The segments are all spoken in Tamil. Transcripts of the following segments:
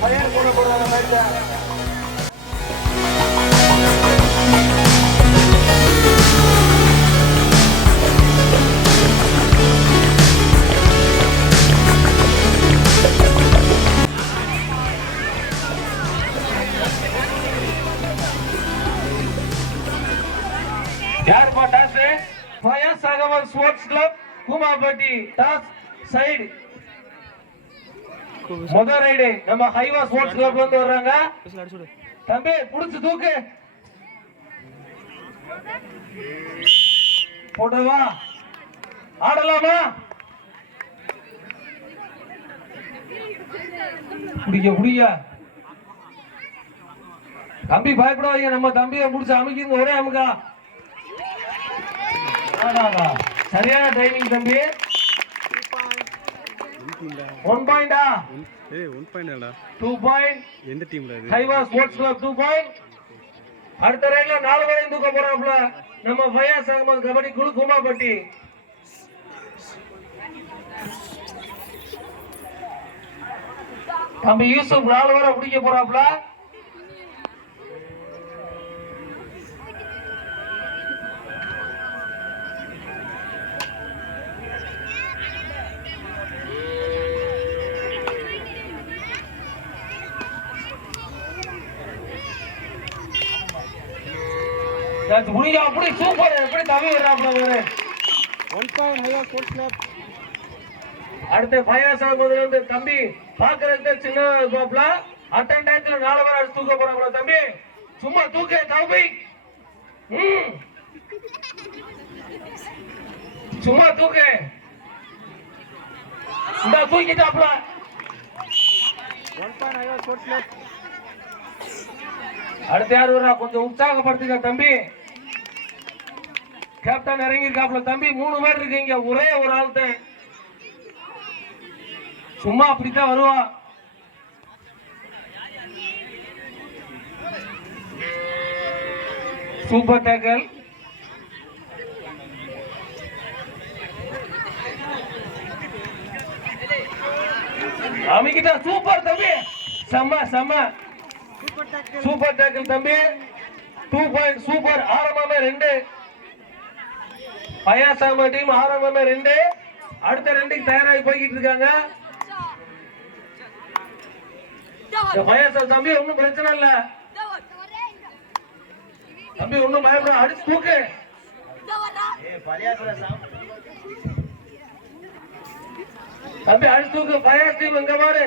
பயன் கூடக்கூடாத யார் போட்டாசு fire சகவன் sports club Koomapatti toss side. முதல் ரைடு நம்ம ஹைவா ஸ்போர்ட்ஸ் கிளப்ல இருந்து வர்றாங்க. தம்பி புடிச்சு தூக்கு. போட்டவா? ஆடலாமா? குடிக்க குடிக்க. தம்பி பயப்படாதீங்க. நம்ம தம்பியை முடிச்சு அமைக்கிங்க ஒரே அமுக்கா. சரியான டைமிங் தம்பி. ஒன் பாயிண்டா ஏய் ஒன் பாயிண்ட் டூ பாயிண்ட் எந்த டீம்ல இது Highway sports club two point அடுத்த ரைட்ல நாலு வரையும் தூக்க போறாப்ல நம்ம ஃபயாஸ் அகமது கபடி குழு கூமாப்பட்டி தம்பி யூசுப் நாலு வரை பிடிக்க போறாப்ல நேத்து அப்படி சூப்பர் எப்படி தவி வர்றாப்ல வேறு one point Highway sports club அடுத்து ஃபயாஸ் அகமது வந்து தம்பி பாக்குறதுக்கு சின்ன பாப்ல அட்டன் டயத்துல நாலு பேர் அடிச்சு தூக்க போறாங்களா தம்பி. சும்மா தூக்க தம்பி. ம். சும்மா தூக்கு. இந்த தூக்கிட்டாப்ல ஒன் பாயிண்ட் ஹையா அடுத்து யார் வர்றா கொஞ்சம் உற்சாகப்படுத்துங்க தம்பி. கேப்டன் இறங்கியிருக்காப்ல தம்பி. மூணு பேர் இருக்கீங்க. ஒரே ஒரு ஆள் தான் சும்மா அப்படித்தான் வருவா. சூப்பர் டேக்கல் அமைக்கிட்ட சூப்பர் தம்பி. செம்ம செம்ம. சூப்பர் டேக்கல் தம்பி. டூ பாயிண்ட் சூப்பர் ஆரம்பமே ரெண்டு. பயாசாம டீம் ஆரம்பமே ரெண்டு. அடுத்த ரெண்டுக்கு தயாராகி போய்கிட்டு இருக்காங்க. பயாசா தம்பி ஒன்றும் பிரச்சனை இல்ல. தம்பி ஒன்றும் பயப்பட அடிச்சு தூக்கு. தம்பி அடிச்சு தூக்கு. பயாஸ் டீம் இங்க பாரு.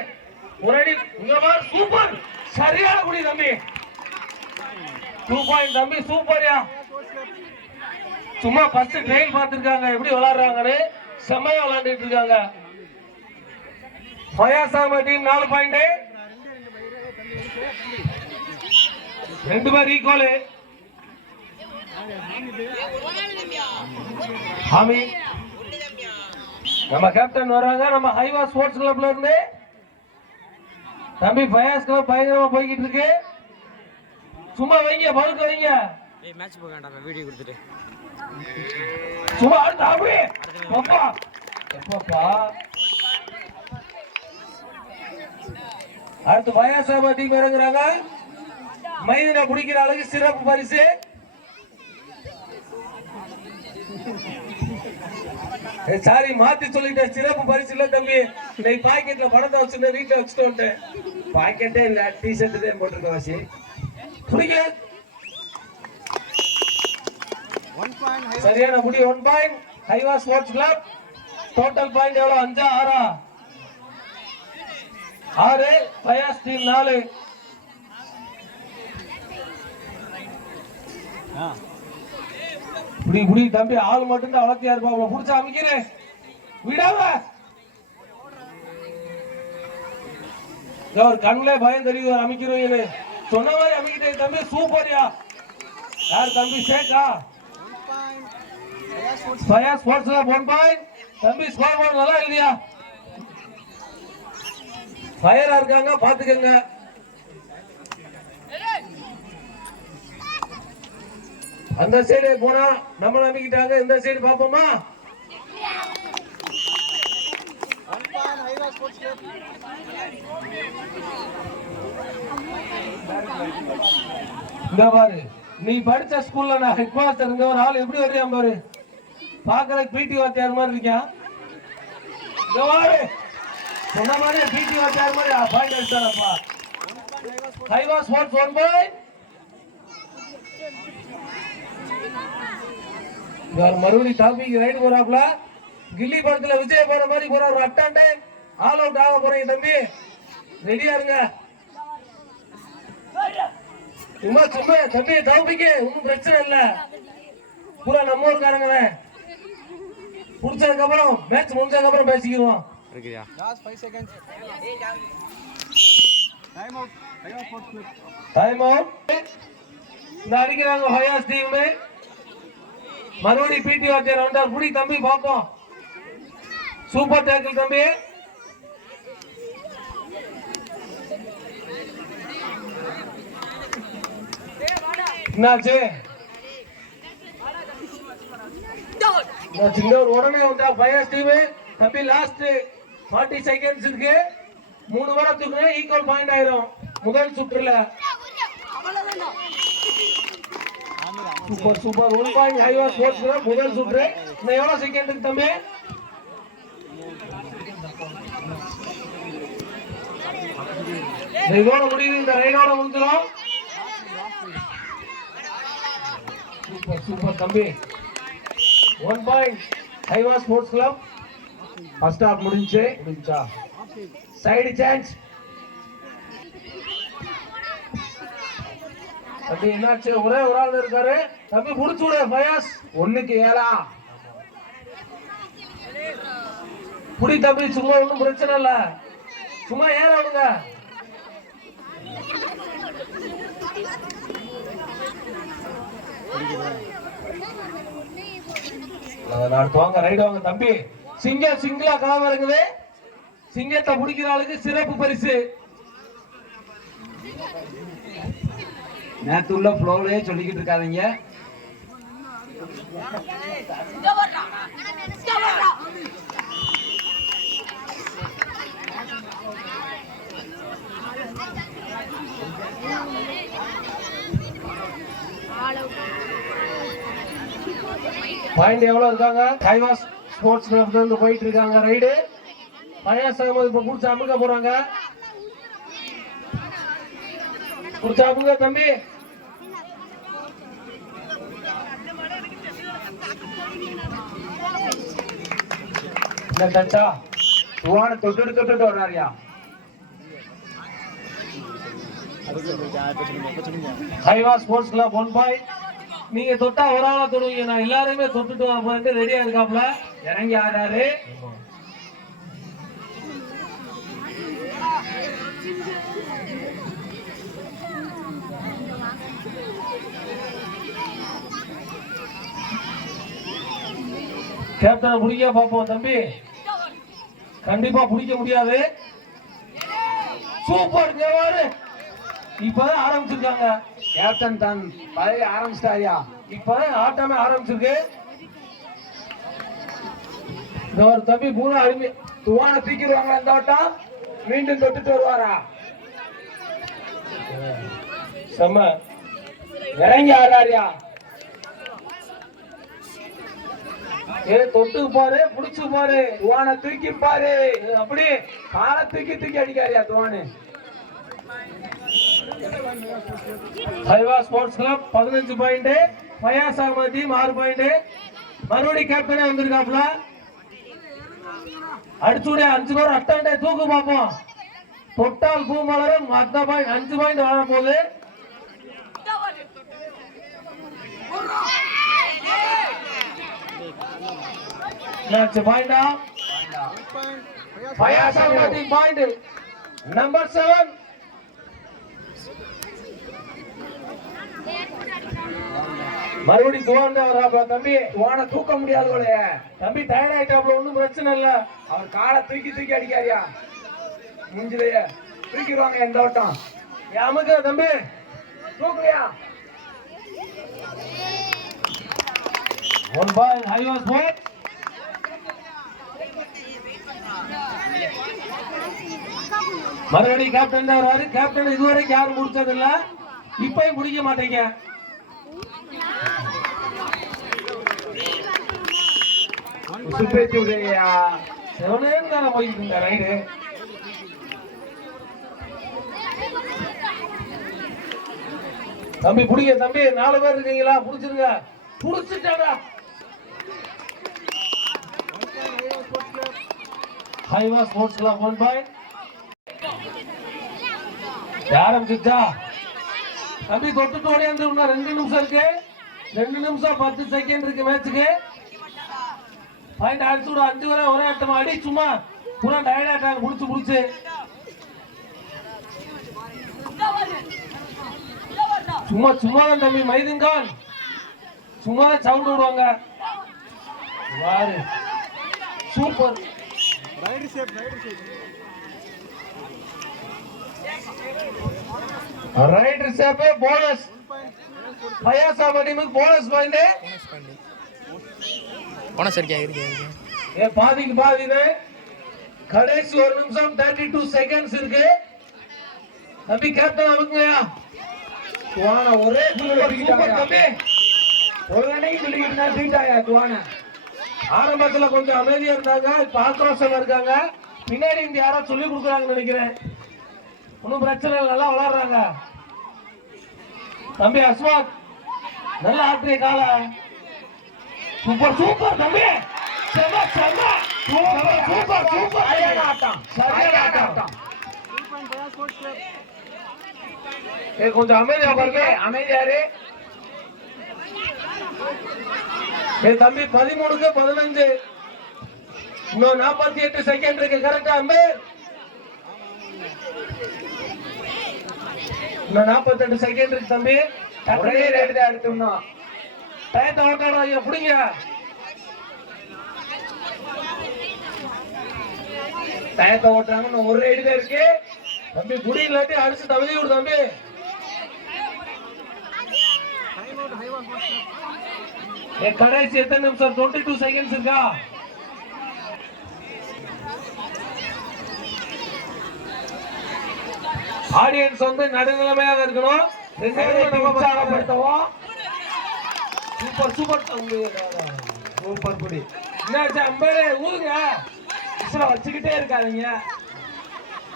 ஒரு அடி இங்க பாரு சூப்பர். சரியான குடி தம்பி. டூ பாயிண்ட் தம்பி சூப்பர்யா. சும்மா ஃபர்ஸ்ட் ட்ரையல் பார்த்துருக்காங்க. எப்படி விளாடுறாங்கன்னு? செம்மையா விளாண்டுட்டு இருக்காங்க. ஃபயாசாம டீம் நாலு பாயிண்ட் ரெண்டு பேர் ஈக்குவலு ஹாமி நம்ம கேப்டன் வராங்க நம்ம ஹைவா ஸ்போர்ட்ஸ் கிளப்ல இருந்து. தம்பி ஃபயாஸ் கிளப் பயங்கரமா போய்கிட்டு இருக்கு. சும்மா வைங்க பழுக்க வைங்க. மேட்ச் போக வேண்டாம் வீடியோ கொடுத்துட்டு சும்மா அடுத்து அப்படி அப்பா எப்பப்பா? அடுத்து வயாசாபா டீம் இறங்குறாங்க. மைதனை பிடிக்கிற அளவுக்கு சிறப்பு பரிசு. சாரி மாத்தி சொல்லிட்டேன். சிறப்பு பரிசு இல்ல தம்பி. நீ பாக்கெட்ல பணத்தை வச்சிருந்த வீட்டுல வச்சுட்டு வந்துட்டேன். பாக்கெட்டே இல்ல டி ஷர்ட் தான் போட்டிருக்க வாசி பிடிக்க ஒன் பாயிண்ட் ஹையா சரியான முடி one point Highway sports club total point எவ்வளவு? அஞ்சா ஆறா? ஆறு. பயாஸ் டீம் நாலு. ஆ. புடி புடி தம்பி. ஆள் மட்டும் தான் வளர்த்தியா இருப்பாங்க புடிச்சா அமைக்கிறேன். விடாம. ஒரு கண்ணிலே பயம் தெரியுது. அமைக்கிறோம் சொன்ன மாதிரி அமைக்கிட்டே தம்பி. சூப்பர்யா யார் தம்பி? சேக்கா சயா ஸ்போர்ட்ஸ்ல ஒன் பாயிண்ட் தம்பி ஸ்கோர் போர்டு நல்லா இல்லையா ஃபயரா இருக்காங்க பாத்துக்கங்க அந்த சைடு போனா நம்ம நம்பிக்கிட்டாங்க இந்த சைடு பாப்போமா இந்த பாரு நீ படிச்ச ஸ்கூல்ல நான் ஹெட் மாஸ்டர் இங்க ஒரு ஆள் எப்படி வர்றியான் பாரு? பாக்குறதுக்கு பிடி வாத்தியார் மாதிரி இருக்கான் சொன்ன மாதிரி பிடி வாத்தியார் மாதிரி பாயிண்ட் அடிச்சாரப்பா. ஹைவா ஸ்போர்ட்ஸ் ஒன் பாய் இவர் மறுபடியும் டாபிக் ரைடு போறாப்ல கில்லி படத்துல விஜய் போற மாதிரி போற ஒரு அட்டாண்டே. ஆல் அவுட் ஆக போறீங்க தம்பி. ரெடியா இருங்க. சும்மா சும்மா தம்பி டாபிக் ஒன்றும் பிரச்சனை இல்ல. பூரா நம்ம ஊருக்காரங்க புடிச்சதுக்கு அப்புறம் மேட்ச் முடிஞ்சதுக்கு அப்புறம் பேசிக்கிடுவோம் seconds. Time out. Highway Sports Club. Time out இந்த அடிக்கிறாங்க ஹயாஸ் டீம் மறுபடியும் பிடி வாத்தியார் வந்தார் புடி தம்பி பாப்போம் சூப்பர் டேக்கிள் தம்பி. என்னாச்சு? என்னாச்சு? உடனே வந்தா ஃபயர் டீம் தம்பி லாஸ்ட் ஃபார்ட்டி செகண்ட்ஸ் இருக்கு. மூணு வாரம் தூக்குனா ஈக்குவல் பாயிண்ட் ஆயிரும். முதல் சுற்றுல. Super super one point Highway sports முதல் சுற்று. இன்னும் எவ்வளவு செகண்ட் இருக்கு தம்பி? இதோட முடியுது இந்த ரைடோட முடிஞ்சிடும். சூப்பர் சூப்பர் தம்பி. One point Highway sports club first half முடிஞ்சு. முடிஞ்சா? சைடு சான்ஸ் அப்படி என்னாச்சு? ஒரே ஒரு ஆள் இருக்காரு. தம்பி முடிச்சு விடு ஃபயாஸ். ஒண்ணுக்கு ஏழா. புடி தம்பி சும்மா ஒண்ணும் பிரச்சனை இல்ல. சும்மா ஏற விடுங்க. நான் நடத்துவாங்க ரைட் வாங்க தம்பி. சிங்கம் சிங்கிளா களம் இருக்குது சிங்கத்தை பிடிக்கிற ஆளுக்கு சிறப்பு பரிசு. நேற்று உள்ள ஃப்ளோவிலே சொல்லிக்கிட்டு இருக்காதீங்க. பாயிண்ட் எவ்வளவு இருக்காங்க? கைவாஸ் ஸ்போர்ட்ஸ் கிளப்ல இருந்து போயிட்டு இருக்காங்க. ரைடு பயாஸ் அகமது இப்ப புடிச்சு அமுக்க போறாங்க. புடிச்சு அமுங்க தம்பி. இந்த சுவான துவான தொட்டுட்டு தொட்டுட்டு வர்றாருயா? Highway sports club one point நீங்க தொட்டா ஒரு ஆளா தொடுவீங்க. நான் எல்லாருமே தொட்டுட்டு வர போறேன் ரெடியா இருக்காப்ல இறங்கி ஆடாரு. கேப்டனை பிடிக்க பார்ப்போம் தம்பி. கண்டிப்பா பிடிக்க முடியாது. சூப்பர் ஜவாரு இப்பதான் ஆரம்பிச்சிருக்காங்க. கேப்டன் தான் பழைய ஆரம்பிச்சிட்டாரியா? இப்பதான் ஆட்டமே ஆரம்பிச்சிருக்கு. இந்த ஒரு தம்பி மூணு அருமை. துவான தூக்கிடுவாங்களா இந்த ஆட்டம்? மீண்டும் தொட்டுட்டு வருவாரா? செம்ம. இறங்கி ஆறாரியா ஏ தொட்டு பாரு புடிச்சு பாரு. துவான தூக்கி பாரு அப்படி காலை தூக்கி தூக்கி அடிக்காரியா துவானு? ஹைவா ஸ்போர்ட்ஸ் கிளப் பதினஞ்சு பாயிண்ட் ஃபயாஸ் அகமது டீம் ஆறு பாயிண்ட் மறுபடியும் கேப்டனே வந்திருக்காப்ல அடிச்சுடைய அஞ்சு பேர் அட்டாண்டே தூக்கு பார்ப்போம். தொட்டால் பூ மலரும் மத்த பாயிண்ட் அஞ்சு பாயிண்ட் வர போகுது. பாயிண்டா பாயிண்ட் நம்பர் செவன் மறுபடியும் துவாண்டா வராப்ல தம்பி துவான தூக்க முடியாது போலயே தம்பி டயர்ட் ஆயிட்டாப்ல ஒண்ணும் பிரச்சனை இல்ல. அவர் காலை தூக்கி தூக்கி அடிக்காரியா? முஞ்சிலையே. தூக்கிடுவாங்க எந்த வட்டம்? அமுக்க தம்பி. தூக்குறியா? ஒன் பாய் high was what? மறுபடியும் கேப்டன் தான் வராரு. கேப்டன் இதுவரைக்கும் யாரும் முடிச்சது இல்ல இப்பயும் முடிக்க மாட்டீங்க. சுப்பேத்தி விடுறியா செவனேன்னு தானே போயிட்டு இருந்த ரைடு தம்பி புடிங்க தம்பி. நாலு பேர் இருக்கீங்களா? புடிச்சிருங்க. புடிச்சிட்டாடா. Highway sports club one point ஆரம்பிச்சிச்சா? தம்பி தொட்டுட்டு ஓடியாந்து இன்னும் ரெண்டு நிமிஷம் இருக்கு. ரெண்டு நிமிஷம் பத்து செகண்ட் இருக்கு மேட்சுக்கு பாயிண்ட் அடிச்சு விட அஞ்சு வரை ஒரே ஆட்டம். அடி சும்மா பூரா டயர்ட் ஆட்டாங்க முடிச்சு முடிச்சு. சும்மா சும்மா தான் தம்பி மைதுங்கான் சும்மா தான் சவுண்ட் விடுவாங்க super super Right right right right reserve bonus பயாசா டீமுக்கு போனஸ் பாயிண்ட் போனஸ் இருக்கா இருக்கு இருக்கு. ஏ பாதிக்கு பாதினே கடைசி ஒரு நிமிஷம் தேர்ட்டி டூ செகண்ட்ஸ் இருக்கு. தம்பி கேப்டன் அமுக்குங்கயா துவான ஒரே சூப்பர் தம்பி. ஒரு அன்னைக்கு சொல்லிக்கிட்டு தூக்கிட்டாயா துவான? ஆரம்பத்துல கொஞ்சம் அமைதியா இருந்தாங்க இப்ப ஆக்ரோஷமா இருக்காங்க. பின்னாடி இந்த யாரோ சொல்லி கொடுக்குறாங்கன்னு நினைக்கிறேன். ஒன்றும் பிரச்சனை இல்லை நல்லா விளையாடுறாங்க தம்பி அஸ்வாத் நல்லா ஆட்டிய கால. சூப்பர் சூப்பர் தம்பி. செம செம சூப்பர் சூப்பர் சூப்பர். சரியான ஆட்டம். சரியான ஆட்டம். ஏ, கொஞ்சம் அமைதியா பாருங்க. அமைதியாரு ஏ தம்பி பதிமூணுக்கு பதினஞ்சு. இன்னும் நாற்பத்தி எட்டு செகண்ட் இருக்கு. கரெக்டா அம்பேர்? இன்னும் நாற்பத்தி எட்டு செகண்ட் இருக்கு தம்பி. ஒரே ரேட்டு தான் எடுத்தோம்னா. டயத்தை ஓட்டாடா ஐயா பிடிங்க. டயத்தை ஓட்டுறாங்க இன்னும் ஒரு ரேடு தான் இருக்கு. தம்பி குடி இல்லாட்டி அடிச்சு தகுதி விடு தம்பி. கடைசி எத்தனை நிமிஷம்? டுவெண்ட்டி டூ செகண்ட்ஸ் இருக்கா? ஆடியன்ஸ் வந்து நடுநிலைமையாக இருக்கணும். உற்சாகப்படுத்தவும் சூப்பர் சூப்பர். தம்பி சூப்பர் குடி என்னாச்சு அம்பேரே ஊருங்க? வச்சுக்கிட்டே இருக்காதீங்க.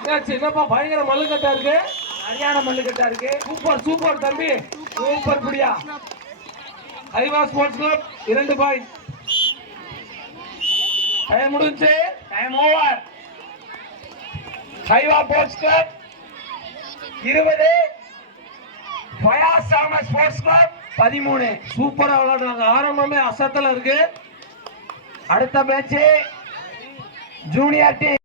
என்னாச்சு என்னப்பா பயங்கர மல்லுக்கட்டா இருக்கு? சரியான மல்லுக்கட்டா இருக்கு. சூப்பர் சூப்பர் தம்பி. சூப்பர் குடியா ஹைவா ஸ்போர்ட்ஸ் கிளப் இரண்டு பாயிண்ட். டைம் முடிஞ்சு. Time over. Highway sports club இருபது. பயாசாம ஸ்போர்ட்ஸ் கிளப் பதிமூணு. சூப்பரா விளையாடுறாங்க. ஆரம்பமே அசத்தல இருக்கு. அடுத்த மேட்ச் ஜூனியர் டீம்